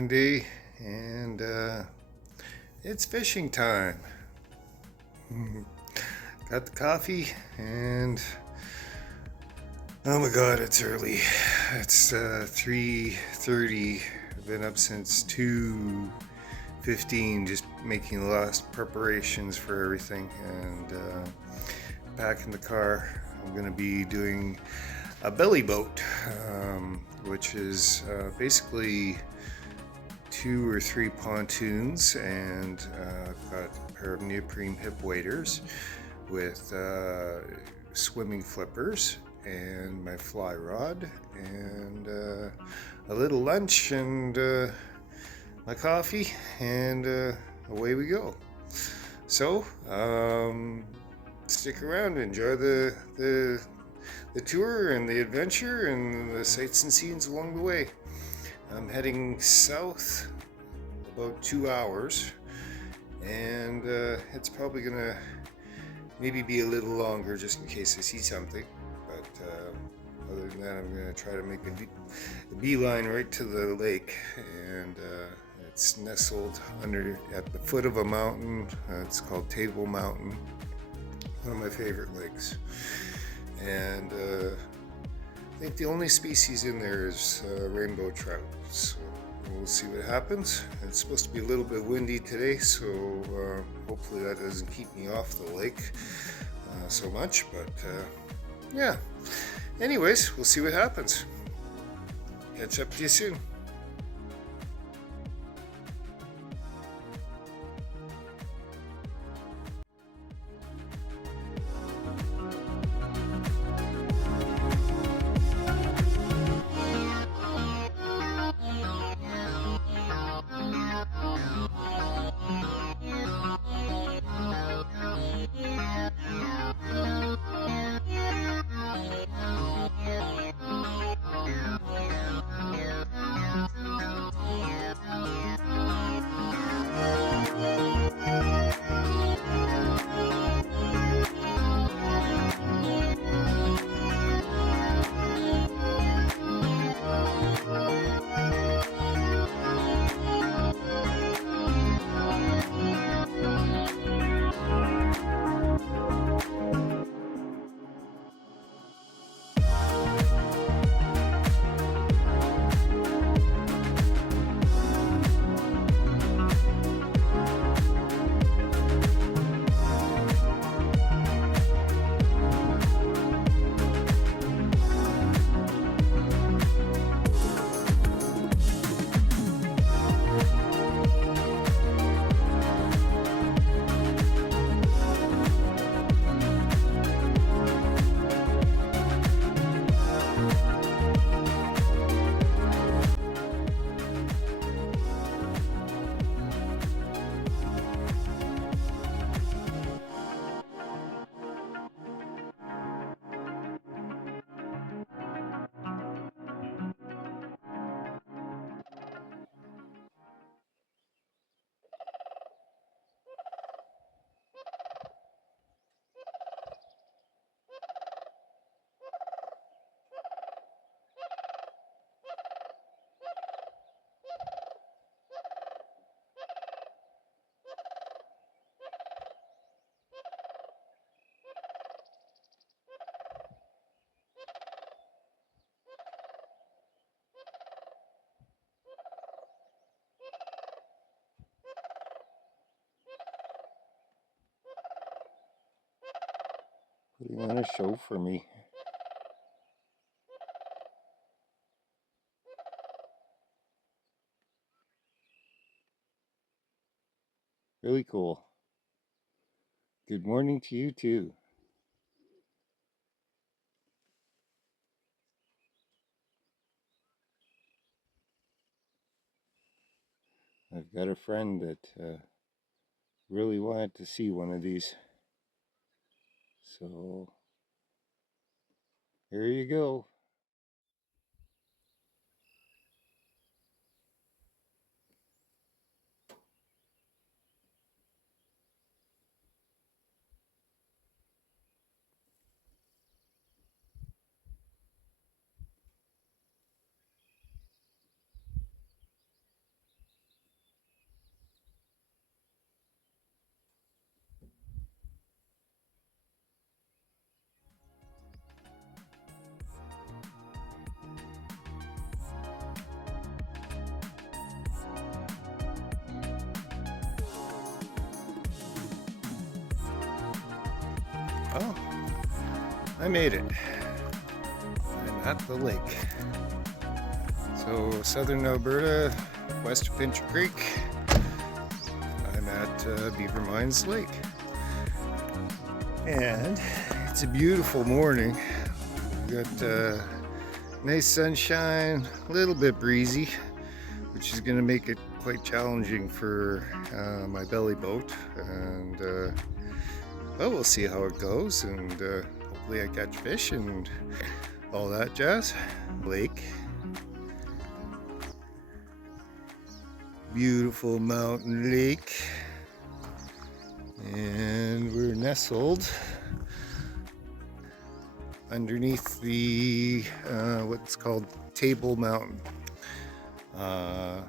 fine day, and it's fishing time. Got the coffee, and oh my god, it's early. It's 3:30. I've been up since 2:15, just making the last preparations for everything, and back in the car. I'm going to be doing a belly boat, which is basically 2 or 3 pontoons, and I've got a pair of neoprene hip waders with swimming flippers and my fly rod and a little lunch and my coffee, and away we go. So stick around, enjoy the tour and the adventure and the sights and scenes along the way. I'm heading south about 2 hours, and it's probably gonna maybe be a little longer just in case I see something, but other than that, I'm gonna try to make a beeline right to the lake, and it's nestled at the foot of a mountain. It's called Table Mountain, one of my favorite lakes, and I think the only species in there is rainbow trout, so we'll see what happens. It's supposed to be a little bit windy today, so hopefully that doesn't keep me off the lake so much, but yeah. Anyways, we'll see what happens. Catch up to you soon. Putting on a show for me. Really cool. Good morning to you too. I've got a friend that really wanted to see one of these, so here you go. Oh, I made it. I'm at the lake. So, southern Alberta, west of Pincher Creek. I'm at Beaver Mines Lake. And it's a beautiful morning. We've got nice sunshine, a little bit breezy, which is going to make it quite challenging for my belly boat. And well, we'll see how it goes, and hopefully I catch fish and all that jazz. Lake. Beautiful mountain lake. And we're nestled underneath the what's called Table Mountain. And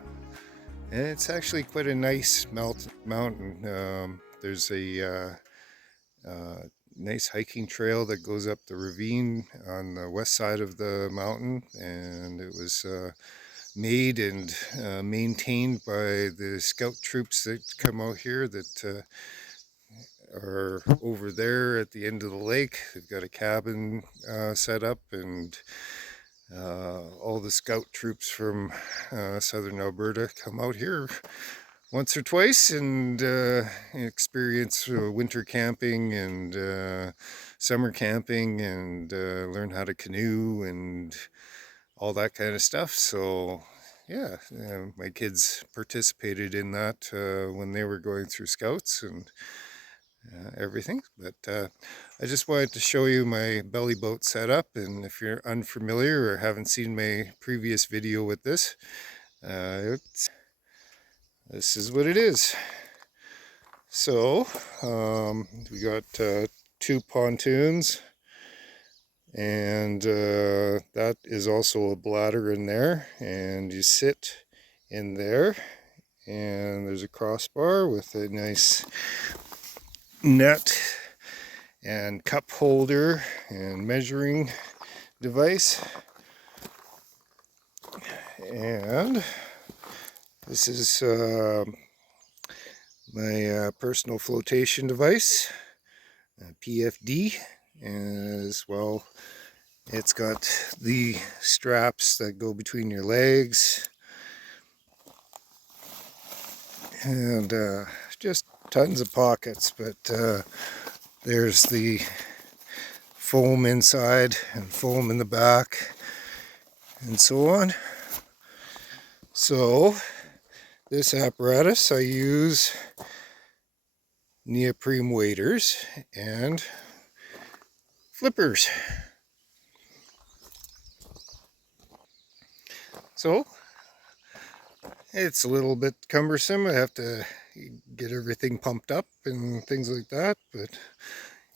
it's actually quite a nice mountain. There's a nice hiking trail that goes up the ravine on the west side of the mountain, and it was made and maintained by the scout troops that come out here that are over there at the end of the lake. They've got a cabin set up, and all the scout troops from southern Alberta come out here once or twice and experience winter camping and summer camping and learn how to canoe and all that kind of stuff. So yeah, my kids participated in that when they were going through scouts and everything. But I just wanted to show you my belly boat setup, and if you're unfamiliar or haven't seen my previous video with this, this is what it is. So we got 2 pontoons, and that is also a bladder in there, and you sit in there, and there's a crossbar with a nice net and cup holder and measuring device. And this is my personal flotation device, PFD, as well. It's got the straps that go between your legs, and just tons of pockets, but there's the foam inside and foam in the back and so on. So this apparatus, I use neoprene waders and flippers. So it's a little bit cumbersome. I have to get everything pumped up and things like that, but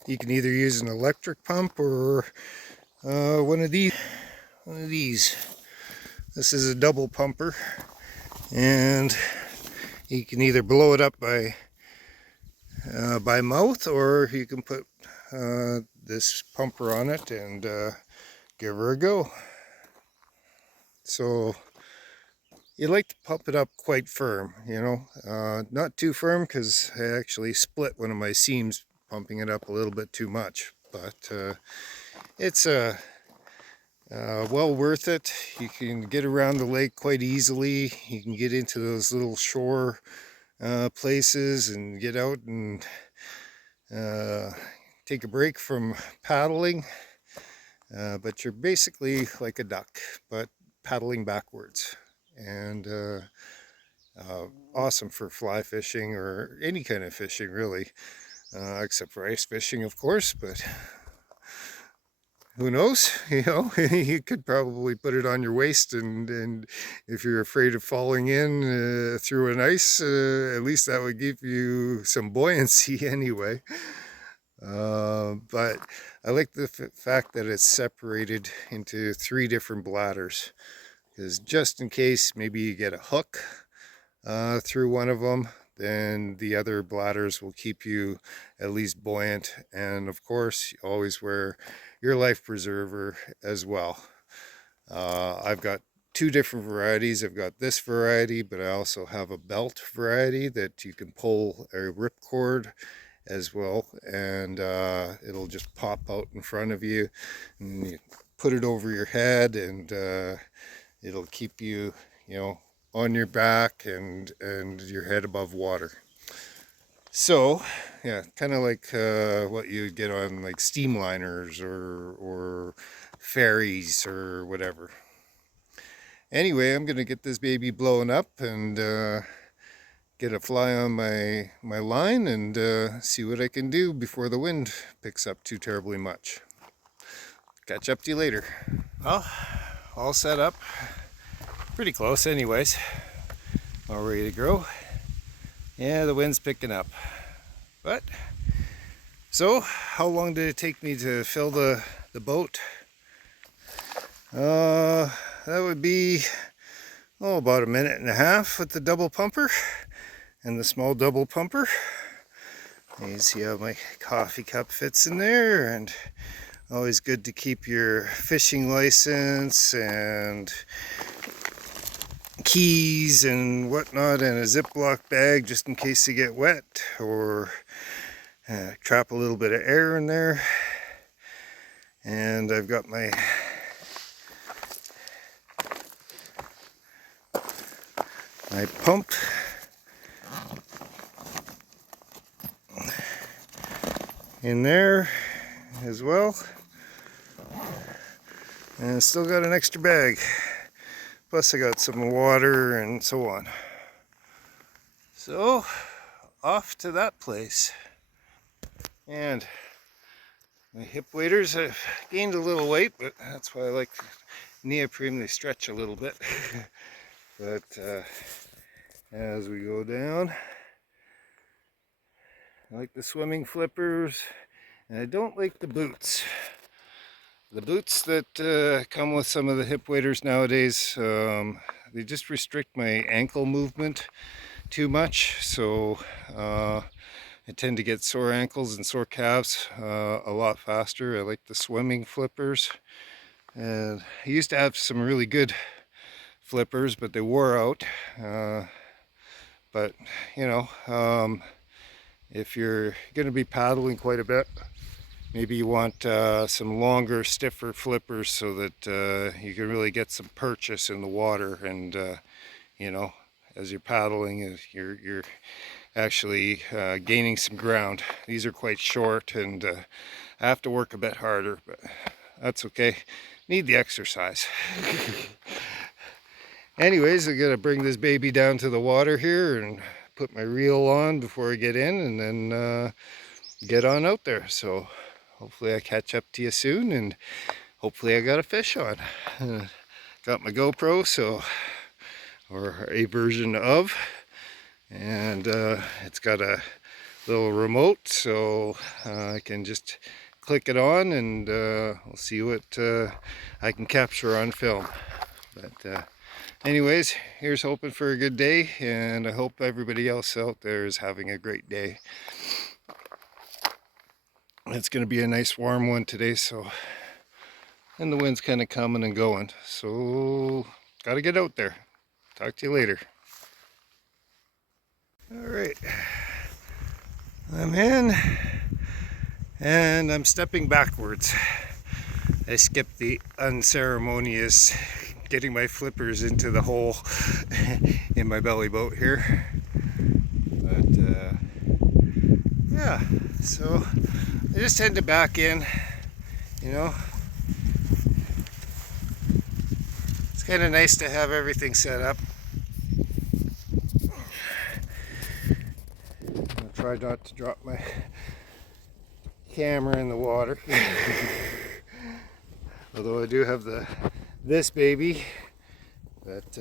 you can either use an electric pump or one of these. This is a double pumper, and you can either blow it up by mouth, or you can put this pumper on it and give her a go. So you like to pump it up quite firm, you know, not too firm, because I actually split one of my seams pumping it up a little bit too much, but it's well worth it. You can get around the lake quite easily. You can get into those little shore places and get out and take a break from paddling, but you're basically like a duck, but paddling backwards. And awesome for fly fishing or any kind of fishing, really, except for ice fishing, of course. But who knows, you know, you could probably put it on your waist, and if you're afraid of falling in through an ice, at least that would give you some buoyancy anyway. But I like the fact that it's separated into 3 different bladders, because just in case maybe you get a hook through one of them, then the other bladders will keep you at least buoyant. And of course, you always wear your life preserver as well. I've got 2 different varieties. I've got this variety, but I also have a belt variety that you can pull a ripcord as well, and it'll just pop out in front of you, and you put it over your head, and it'll keep you, on your back and your head above water. So, yeah, kind of like what you get on like steamliners or ferries or whatever. Anyway, I'm gonna get this baby blown up and get a fly on my line and see what I can do before the wind picks up too terribly much. Catch up to you later. Well, all set up. Pretty close anyways. All ready to grow. Yeah, the wind's picking up. But, so, how long did it take me to fill the boat? That would be, about a minute and a half with the double pumper and the small double pumper. You see how my coffee cup fits in there, and always good to keep your fishing license and keys and whatnot in a Ziploc bag just in case they get wet, or trap a little bit of air in there. And I've got my pump in there as well, and still got an extra bag, plus I got some water and so on. So off to that place. And my hip waders have gained a little weight, but that's why I like neoprene. They stretch a little bit. But as we go down, I like the swimming flippers, and I don't like the boots. The boots that come with some of the hip waders nowadays, they just restrict my ankle movement too much, so I tend to get sore ankles and sore calves a lot faster. I like the swimming flippers, and I used to have some really good flippers, but they wore out. But if you're going to be paddling quite a bit, maybe you want some longer, stiffer flippers so that you can really get some purchase in the water, and as you're paddling, you're actually gaining some ground. These are quite short, and I have to work a bit harder, but that's okay. Need the exercise. Anyways, I gotta bring this baby down to the water here and put my reel on before I get in, and then get on out there. So hopefully I catch up to you soon, and hopefully I got a fish on. Got my GoPro, or a version of, and it's got a little remote, so I can just click it on, and we'll see what I can capture on film. But anyways, here's hoping for a good day, and I hope everybody else out there is having a great day. It's going to be a nice warm one today, and the wind's kind of coming and going, so gotta get out there. Talk to you later. Alright, I'm in, and I'm stepping backwards. I skipped the unceremonious getting my flippers into the hole in my belly boat here. But yeah, so I just tend to back in, It's kind of nice to have everything set up. I'll try not to drop my camera in the water. Although I do have this baby. But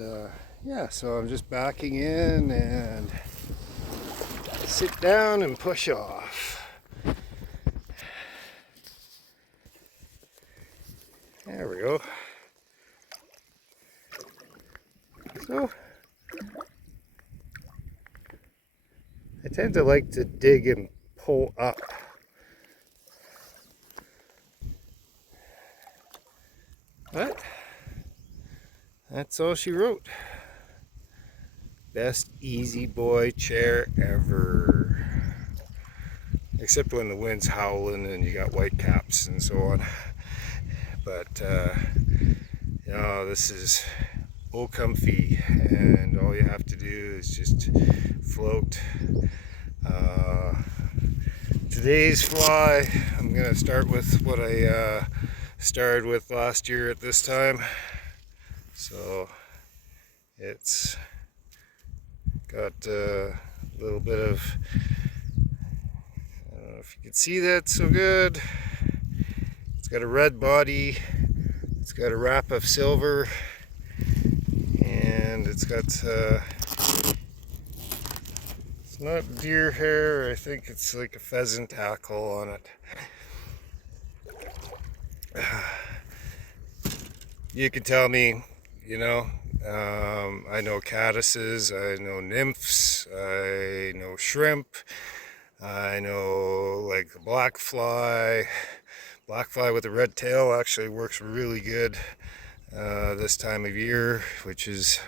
yeah, so I'm just backing in and sit down and push off. There we go. So I tend to like to dig and pull up. But that's all she wrote. Best easy boy chair ever. except when the wind's howling and you got white caps and so on. But you know, this is oh comfy, and all you have to do is just float. Today's fly, I'm gonna start with what I started with last year at this time. So it's got a little bit of, I don't know if you can see that so good. It's got a red body, it's got a wrap of silver, and it's got it's not deer hair, I think it's like a pheasant tackle on it. You can tell me, you know, I know caddises, I know nymphs, I know shrimp, I know like the black fly. Black fly with a red tail actually works really good this time of year, which is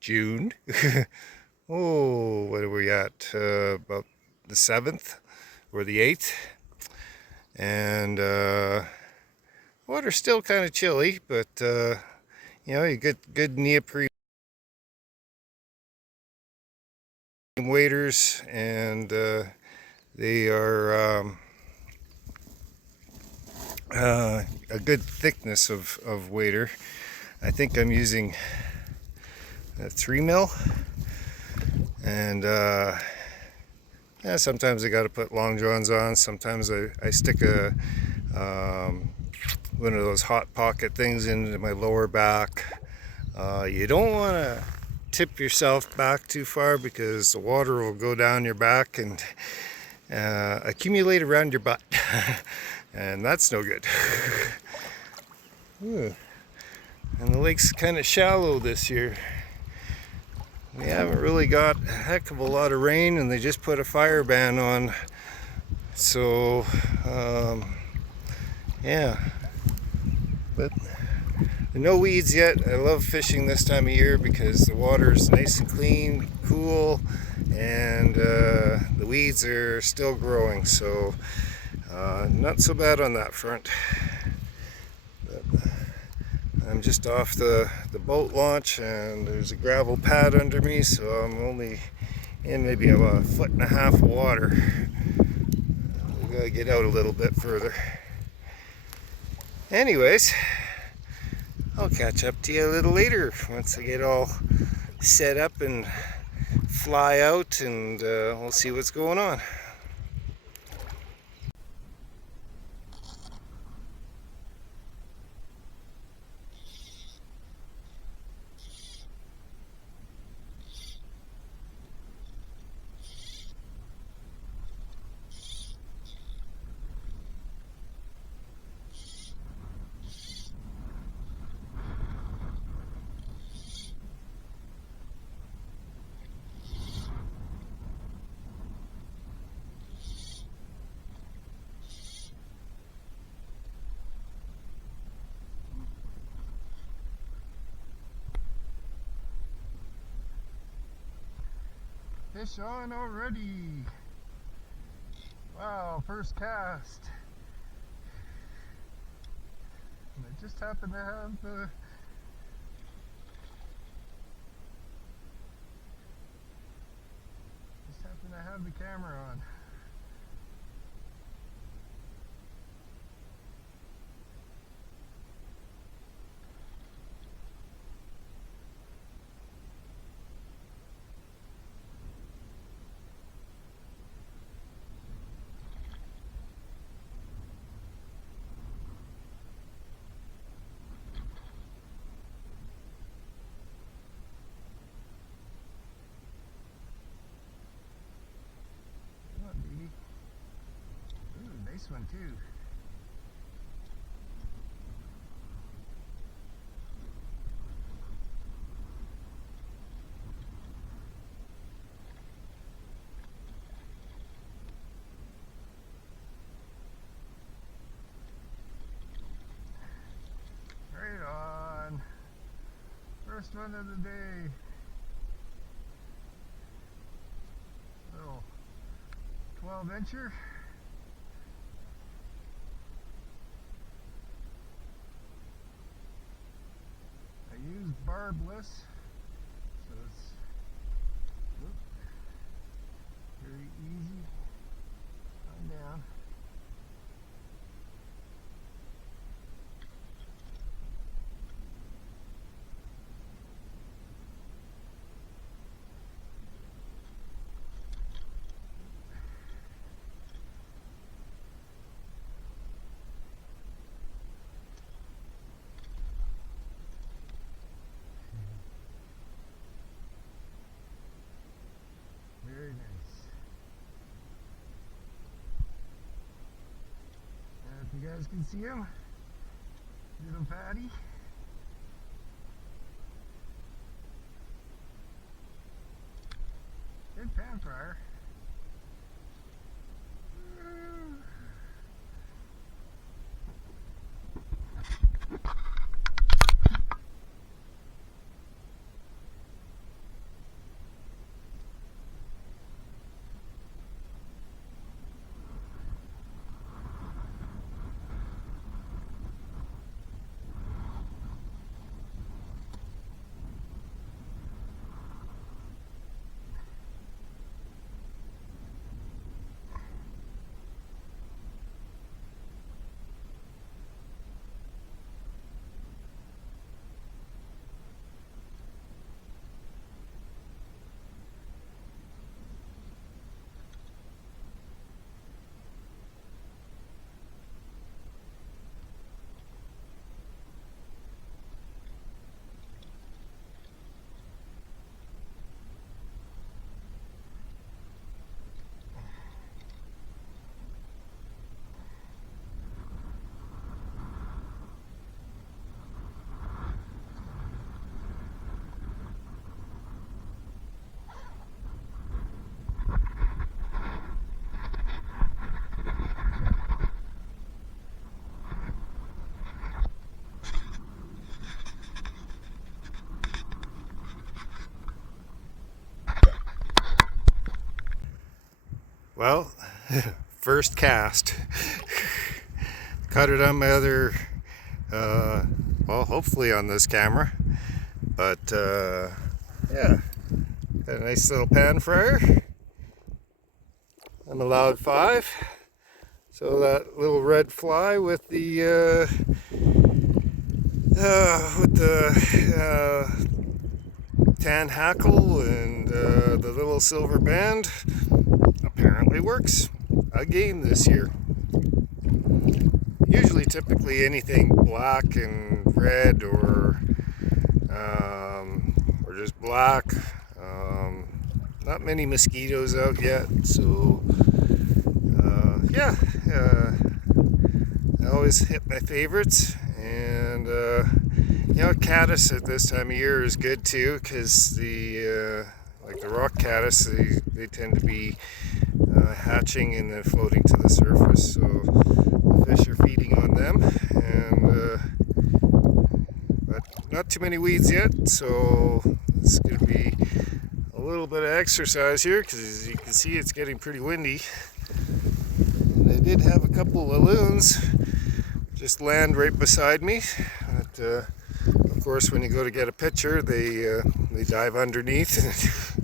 June. Oh, what are we at? About the 7th or the 8th. And water's still kind of chilly, but you know, you get good neoprene waders, and they are a good thickness of wader. I think I'm using a 3 mil, and yeah, sometimes I got to put long johns on. Sometimes I stick a one of those hot pocket things into my lower back. You don't want to tip yourself back too far because the water will go down your back and accumulate around your butt, and that's no good. Ooh. And the lake's kind of shallow this year. We haven't really got a heck of a lot of rain, and they just put a fire ban on. So, yeah. But no weeds yet. I love fishing this time of year because the water is nice and clean, cool, and the weeds are still growing. So, not so bad on that front. But I'm just off the boat launch, and there's a gravel pad under me, so I'm only in maybe a 1.5 foot of water. We gotta get out a little bit further. Anyways, I'll catch up to you a little later once I get all set up and fly out, and we'll see what's going on. Fish on already. Wow, first cast. And I just happen to have the camera on. Nice one too. Right on. First one of the day. small venture. I use barbless, so it's very easy on down. Very nice. If you guys can see him, little fatty. Good pan fryer. Well, first cast. Caught it on my other, well, hopefully on this camera. But, yeah, got a nice little pan fryer. I'm allowed 5. So that little red fly with the, tan hackle and the little silver band apparently works again this year. Usually, typically anything black and red or just black. Not many mosquitoes out yet, so yeah, I always hit my favorites. And you know, caddis at this time of year is good too, because the like the rock caddis, they tend to be hatching and then floating to the surface, so the fish are feeding on them. And but not too many weeds yet, so it's going to be a little bit of exercise here, because as you can see, it's getting pretty windy. And I did have a couple of loons just land right beside me, but of course when you go to get a picture, they dive underneath.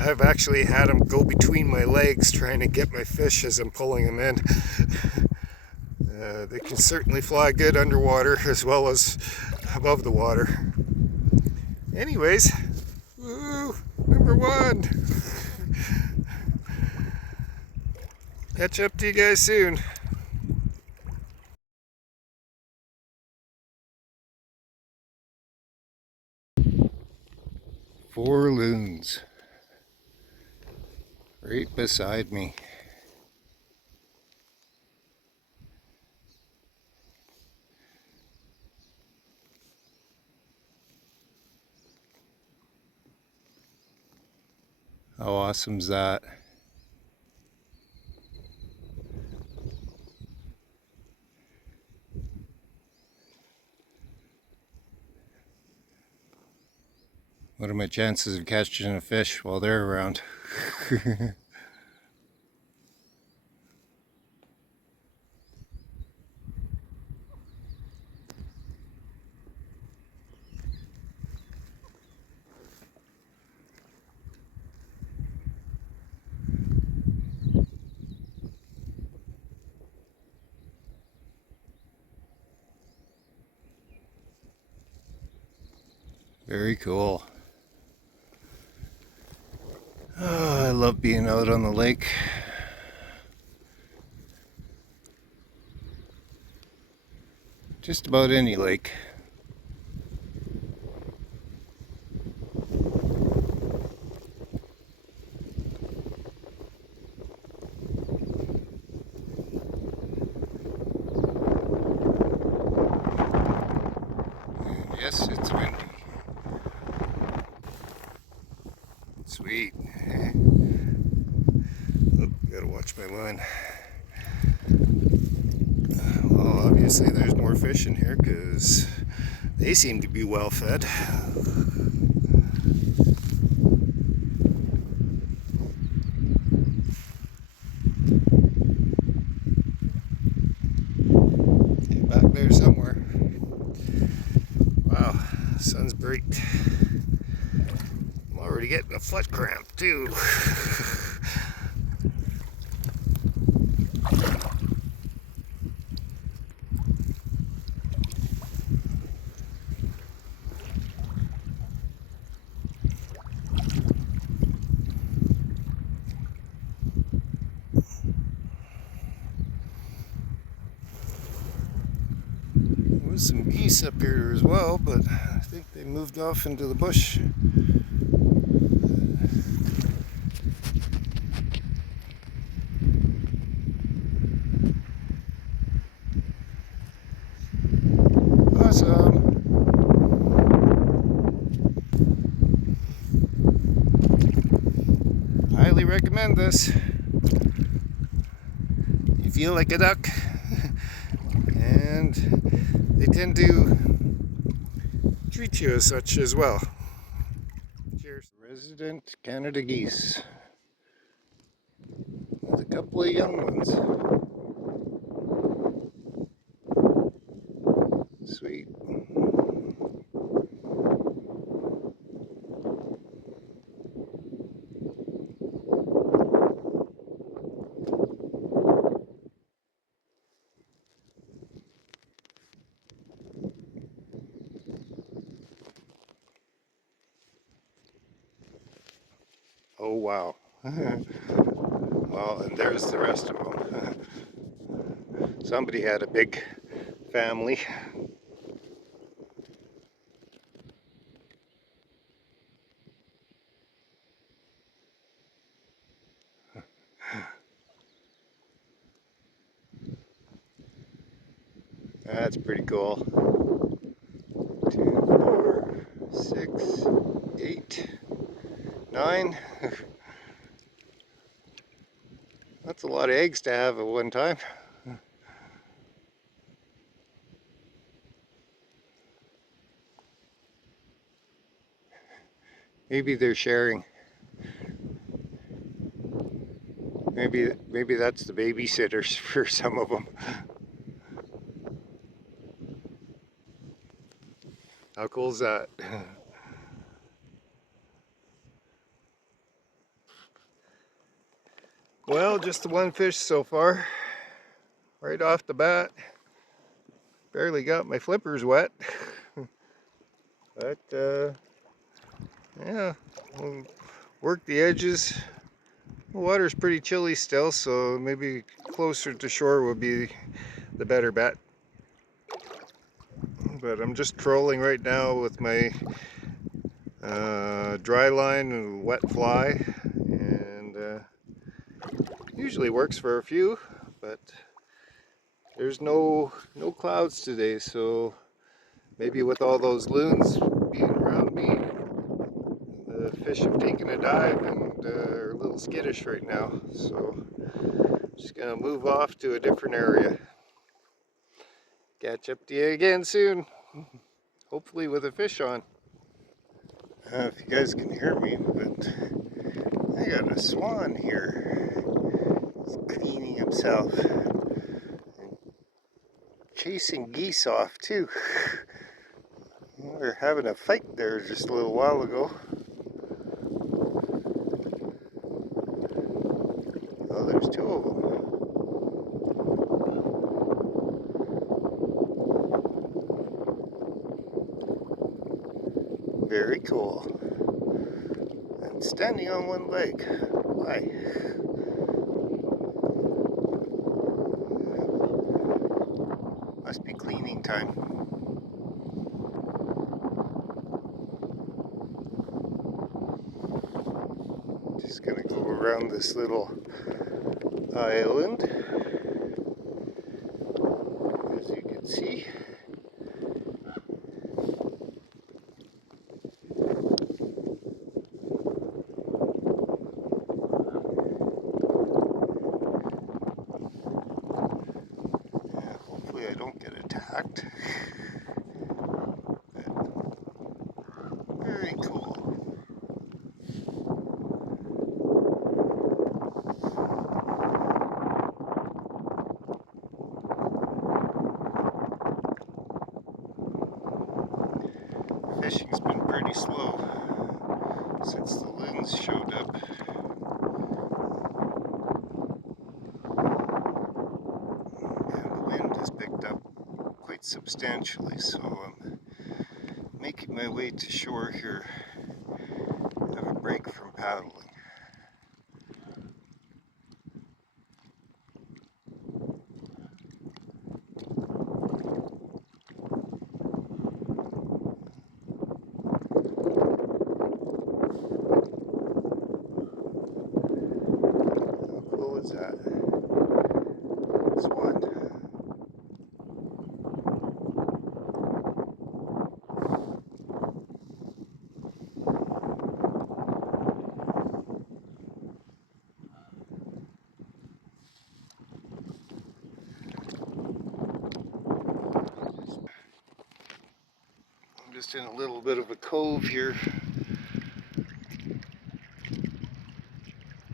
I've actually had them go between my legs trying to get my fish as I'm pulling them in. They can certainly fly good underwater as well as above the water. Anyways, woo, number 1. Catch up to you guys soon. Four loons right beside me. How awesome is that? What are my chances of catching a fish while they're around? Very cool. Oh, I love being out on the lake. Just about any lake. Yes, it's windy. Sweet. Oh, gotta watch my line. Well, obviously there's more fish in here because they seem to be well fed. Back there somewhere. Wow, sun's bright. I'm already getting a foot cramp too. There's some geese up here as well, but I think they moved off into the bush. Awesome. Highly recommend this. You feel like a duck, and they tend to treat you as such as well. Cheers. Resident Canada geese with a couple of young ones. Sweet. Oh wow. Well, and there's the rest of them. Somebody had a big family. That's pretty cool. 2, 4, 6, 8, 9. That's a lot of eggs to have at one time. Maybe they're sharing. Maybe that's the babysitters for some of them. How cool is that? Well, just the one fish so far. Right off the bat. Barely got my flippers wet. But yeah, we'll work the edges. The water's pretty chilly still, so maybe closer to shore would be the better bet. But I'm just trolling right now with my dry line and wet fly, and usually works for a few, but there's no clouds today, so maybe with all those loons being around me, the fish have taken a dive and are a little skittish right now, so just gonna move off to a different area. Catch up to you again soon, hopefully with a fish on. I don't know if you guys can hear me, but I got a swan here. He's cleaning himself and chasing geese off too. We were having a fight there just a little while ago. Oh, there's 2 of them. Very cool. And standing on one leg. Why? Must be cleaning time. Just gonna go around this little island, as you can see. Yeah, hopefully I don't get attacked. Very cool. Fishing's been pretty slow since the loons showed up. And the wind has picked up quite substantially, so I'm making my way to shore here. Have a break from paddling. How cool is that? Swan. I'm just in a little bit of a cove here.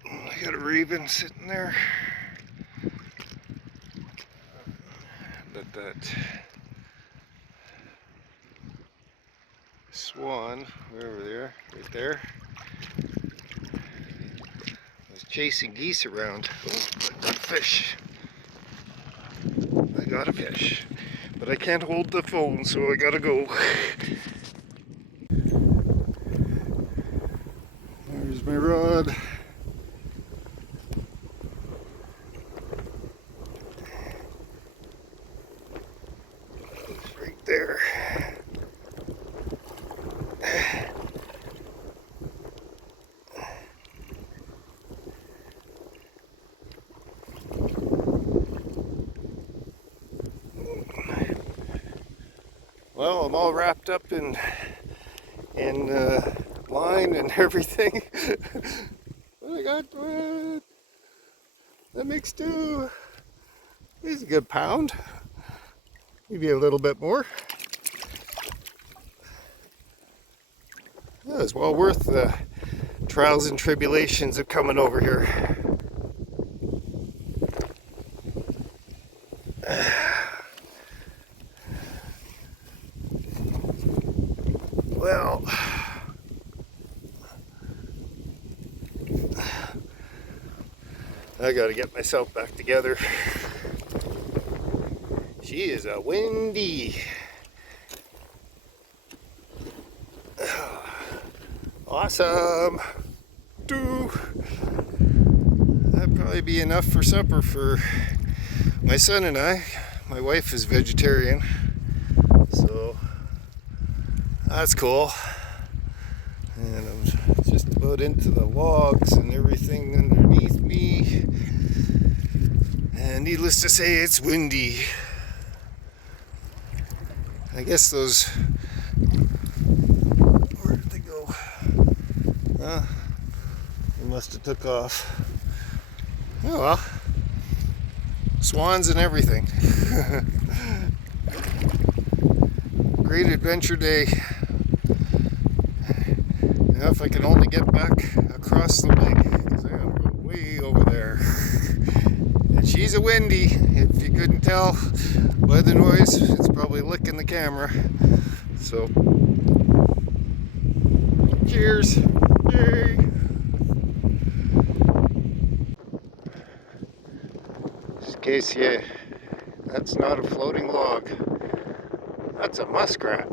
I got a raven sitting there. But that swan, wherever they are, right there, was chasing geese around. Oh, I got a fish. I got a fish. But I can't hold the phone, so I gotta go. There's my rod. It's right there. Well, I'm all wrapped up in line and everything. What I got? That makes two. This is a good pound. Maybe a little bit more. That was well worth the trials and tribulations of coming over here. Well, I gotta get myself back together. She is a windy. Awesome. That'd probably be enough for supper for my son and I. My wife is vegetarian, so that's cool. And I'm just about into the logs and everything underneath me. And needless to say, it's windy. I guess those, where did they go? They must have took off. Oh well, swans and everything. Great adventure day. Now if I can only get back across the lake, because I gotta go way over there. And she's a windy, if you couldn't tell by the noise, it's probably licking the camera. So, cheers! Yay! Just in case that's not a floating log. That's a muskrat.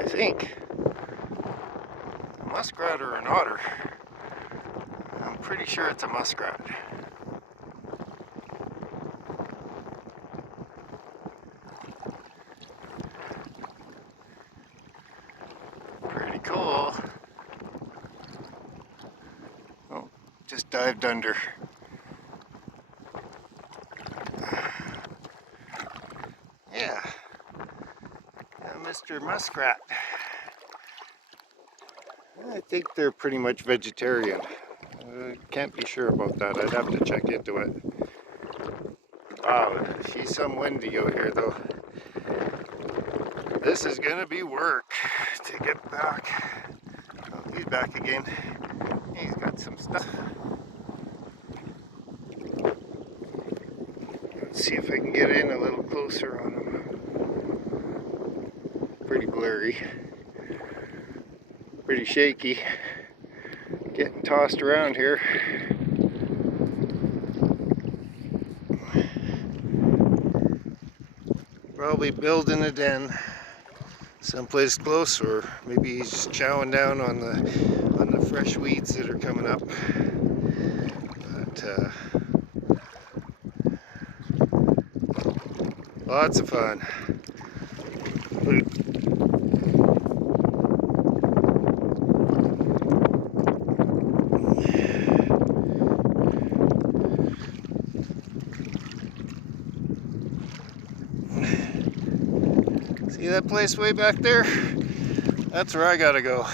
I think. A muskrat or an otter. I'm pretty sure it's a muskrat. Pretty cool. Oh, just dived under. Yeah, Mr. Muskrat. I think they're pretty much vegetarian. Can't be sure about that. I'd have to check into it. Wow, she's some windy out here though. This is gonna be work to get back. Oh, he's back again. He's got some stuff. Let's see if I can get in a little closer on him. Pretty blurry. Pretty shaky. Getting tossed around here. Probably building a den someplace close, or maybe he's just chowing down on the fresh weeds that are coming up. But lots of fun. See that place way back there? That's where I gotta go.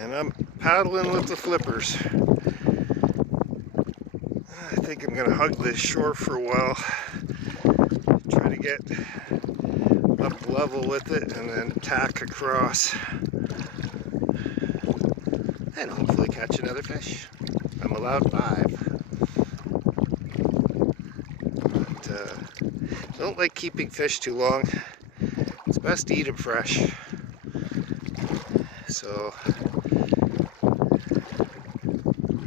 And I'm paddling with the flippers. I think I'm gonna hug this shore for a while. Try to get up level with it and then tack across. And hopefully catch another fish. I'm allowed 5. Don't like keeping fish too long. It's best to eat them fresh. So,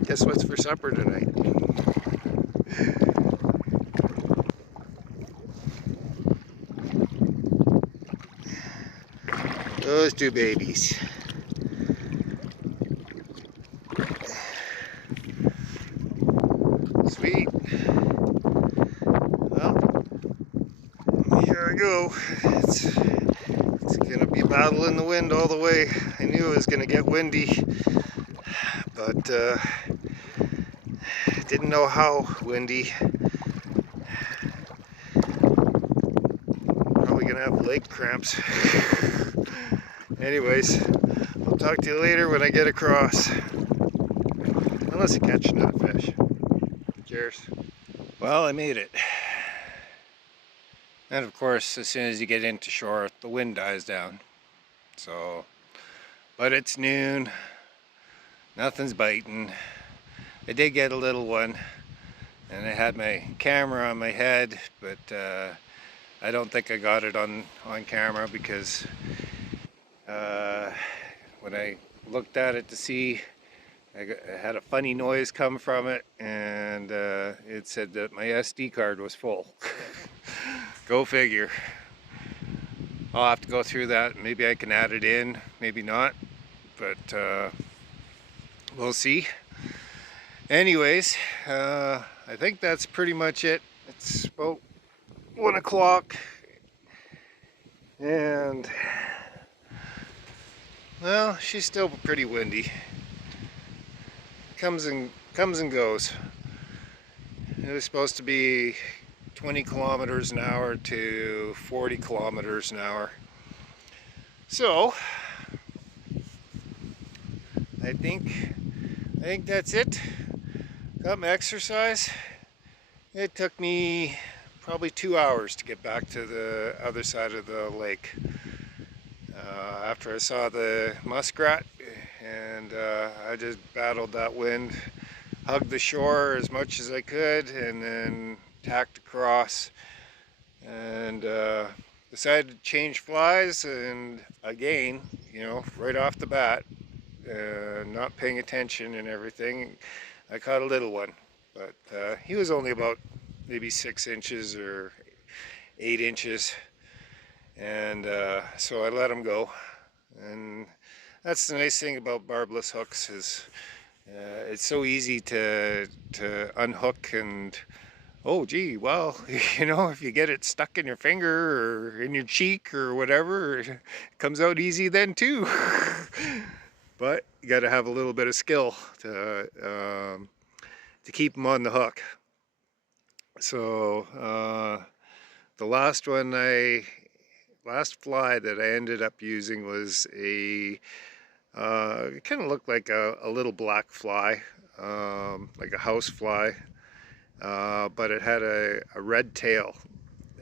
guess what's for supper tonight? Those 2 babies. Sweet. Well, here I go. It's gonna be battle in the wind all the way. I knew it was gonna get windy, but didn't know how windy. Probably gonna have leg cramps. Anyways, I'll talk to you later when I get across. Unless I catch another fish. Cheers. Well, I made it. And of course, as soon as you get into shore, the wind dies down. So, but it's noon. Nothing's biting. I did get a little one, and I had my camera on my head, but I don't think I got it on camera because when I looked at it to see, I had a funny noise come from it, and it said that my SD card was full. Go figure. I'll have to go through that. Maybe I can add it in, maybe not, but we'll see. Anyways, I think that's pretty much it. It's about 1 o'clock, and well, she's still pretty windy. Comes and goes. It was supposed to be 20 kilometers an hour to 40 kilometers an hour. So I think that's it. Got my exercise. It took me probably 2 hours to get back to the other side of the lake. After I saw the muskrat, and I just battled that wind, hugged the shore as much as I could, and then tacked across, and decided to change flies. And again, you know, right off the bat, not paying attention and everything, I caught a little one, but he was only about maybe 6 inches or 8 inches. and so I let him go. And that's the nice thing about barbless hooks is it's so easy to unhook and, oh gee, well, you know, if you get it stuck in your finger or in your cheek or whatever, it comes out easy then too. But you got to have a little bit of skill to keep them on the hook. So the last fly that I ended up using was a it kind of looked like a little black fly, like a house fly, but it had a red tail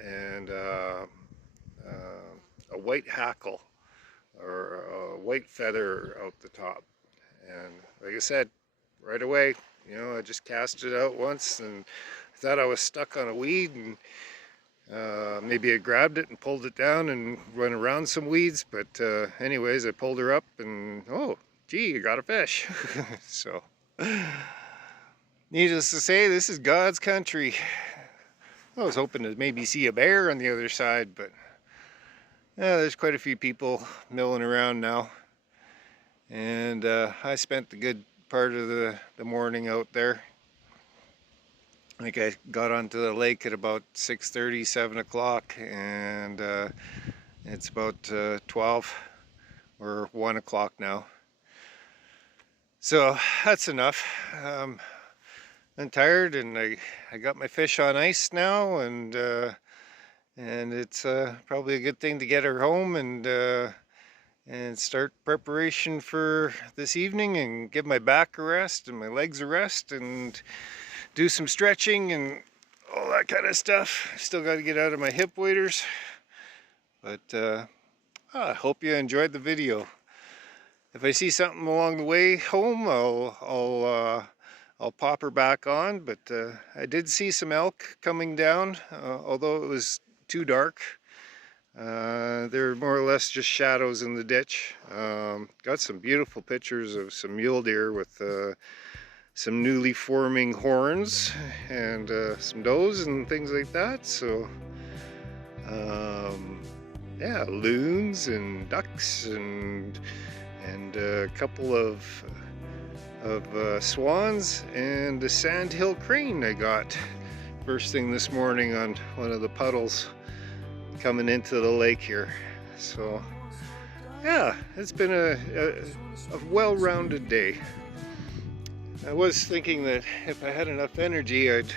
and a white hackle or a white feather out the top. And like I said, right away, you know, I just cast it out once and I thought I was stuck on a weed, and maybe I grabbed it and pulled it down and run around some weeds, but anyways, I pulled her up and, oh gee, I got a fish. So needless to say, this is God's country. I was hoping to maybe see a bear on the other side, but yeah, there's quite a few people milling around now. And I spent the good part of the morning out there. Like, I got onto the lake at about 6:30, 7 o'clock, and it's about 12 or 1 o'clock now. So that's enough. I'm tired, and I got my fish on ice now, and it's probably a good thing to get her home and start preparation for this evening and give my back a rest and my legs a rest and do some stretching and all that kind of stuff. Still got to get out of my hip waders, but I hope you enjoyed the video. If I see something along the way home, I'll pop her back on. But I did see some elk coming down, although it was too dark. They're more or less just shadows in the ditch. Got some beautiful pictures of some mule deer with some newly forming horns and some does and things like that. So yeah, loons and ducks and a couple of swans and a sandhill crane I got first thing this morning on one of the puddles coming into the lake here. So yeah, it's been a well-rounded day. I was thinking that if I had enough energy, I'd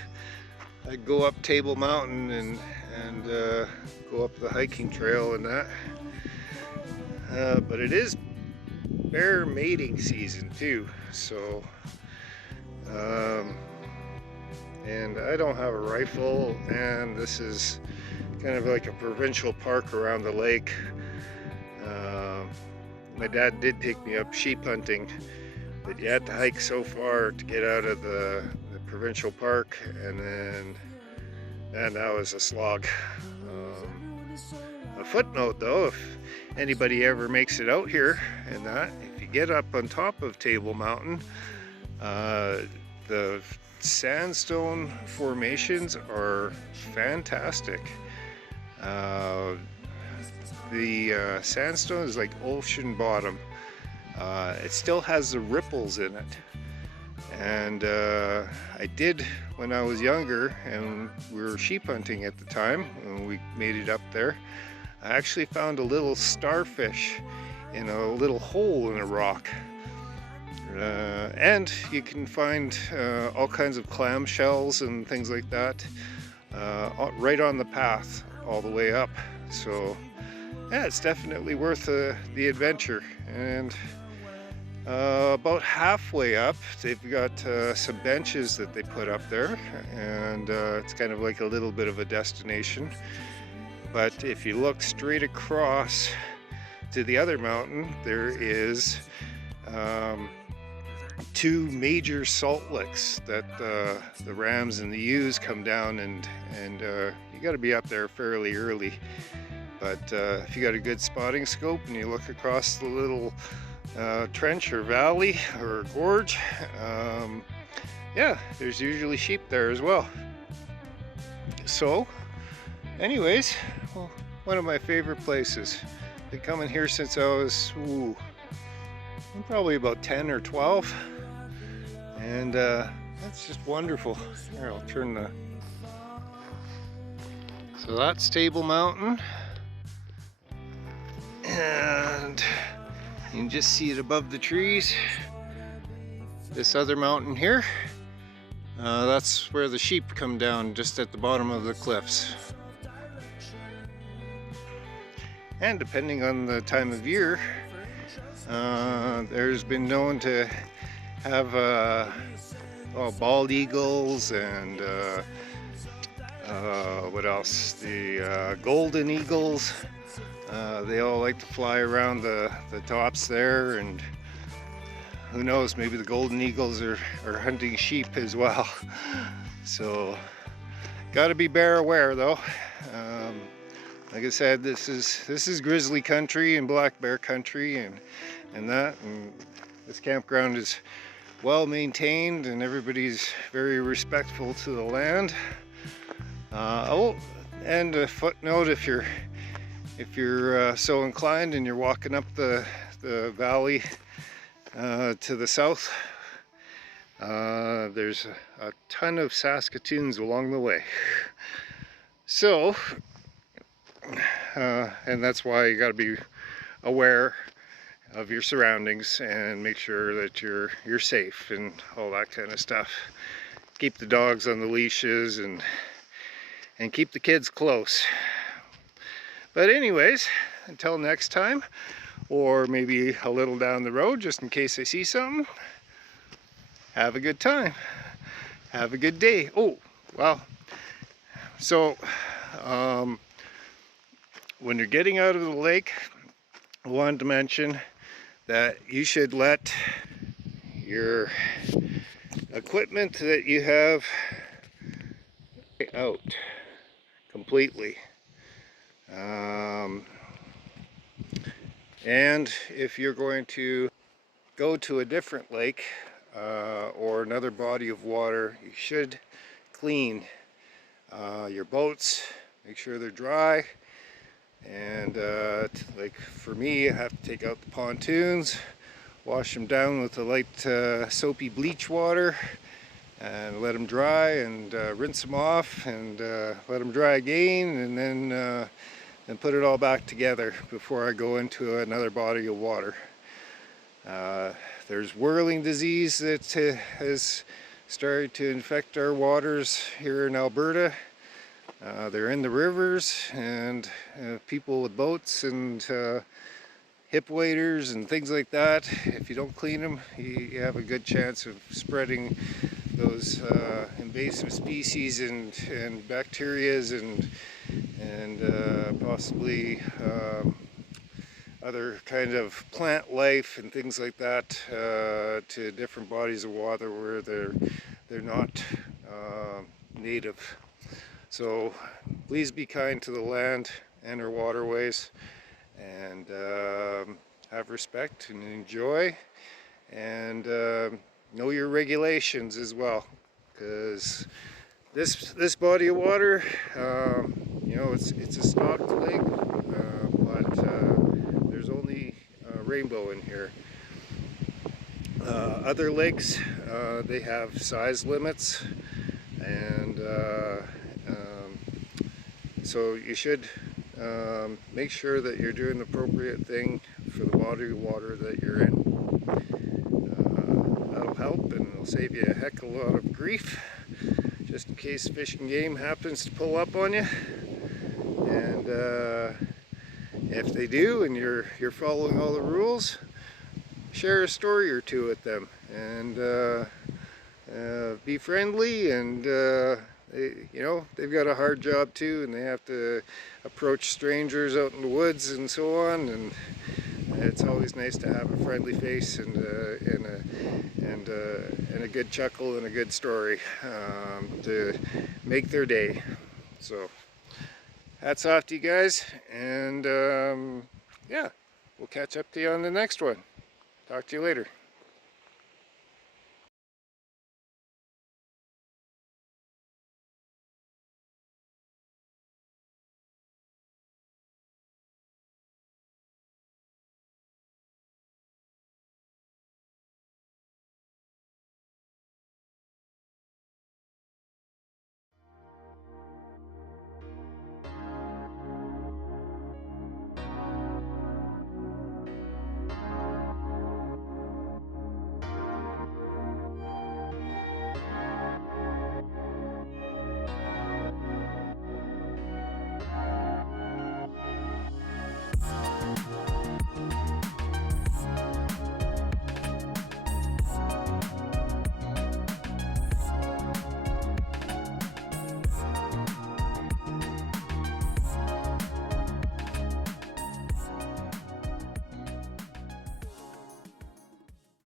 go up Table Mountain and go up the hiking trail and that. But it is bear mating season too, so and I don't have a rifle, and this is kind of like a provincial park around the lake. My dad did take me up sheep hunting, but you had to hike so far to get out of the provincial park, and that was a slog. A footnote though, if anybody ever makes it out here and that, if you get up on top of Table Mountain, the sandstone formations are fantastic. The sandstone is like ocean bottom. It still has the ripples in it, and I did when I was younger and we were sheep hunting at the time when we made it up there. I actually found a little starfish in a little hole in a rock, and you can find all kinds of clam shells and things like that right on the path all the way up. So yeah, it's definitely worth the adventure. And about halfway up, they've got some benches that they put up there, and it's kind of like a little bit of a destination. But if you look straight across to the other mountain, there is two major salt licks that the rams and the ewes come down, and you got to be up there fairly early. But if you got a good spotting scope and you look across the little trench or valley or gorge, yeah, there's usually sheep there as well. So anyways, well, One of my favorite places. Been coming here since I was I'm probably about 10 or 12, and that's just wonderful. Here, I'll turn the... So that's Table Mountain, and you can just see it above the trees. This other mountain here, that's where the sheep come down, just at the bottom of the cliffs. And depending on the time of year, there's been known to have bald eagles and what else? The golden eagles. They all like to fly around the tops there, and who knows, maybe the golden eagles are hunting sheep as well. So, gotta be bear aware though. Like I said, this is grizzly country and black bear country, and this campground is well maintained, and everybody's very respectful to the land. And a footnote: if you're so inclined and you're walking up the valley to the south, there's a ton of Saskatoons along the way. So, and that's why you got to be aware of your surroundings and make sure that you're safe and all that kind of stuff. Keep the dogs on the leashes and keep the kids close. But anyways, until next time, or maybe a little down the road, just in case I see something, have a good time. Have a good day. Oh, well, so when you're getting out of the lake, I wanted to mention that you should let your equipment that you have out completely. And if you're going to go to a different lake or another body of water, you should clean your boats, make sure they're dry. And like for me, I have to take out the pontoons, wash them down with a light soapy bleach water, and let them dry, and rinse them off, and let them dry again, and then put it all back together before I go into another body of water. There's whirling disease that has started to infect our waters here in Alberta. They're in the rivers, and people with boats and hip waders and things like that, if you don't clean them, you have a good chance of spreading those invasive species and bacterias and possibly other kind of plant life and things like that to different bodies of water where they're not native. So please be kind to the land and our waterways, and have respect and enjoy, and know your regulations as well, because this body of water, you know, it's a stocked lake, but there's only rainbow in here. Other lakes, they have size limits, and so you should make sure that you're doing the appropriate thing for the body of water that you're in. That'll help, and it'll save you a heck of a lot of grief, just in case fish and game happens to pull up on you. And if they do, and you're following all the rules, share a story or two with them, and be friendly, and you know, they've got a hard job too, and they have to approach strangers out in the woods and so on, and it's always nice to have a friendly face and a good chuckle and a good story to make their day. So hats off to you guys, and yeah, we'll catch up to you on the next one. Talk to you later.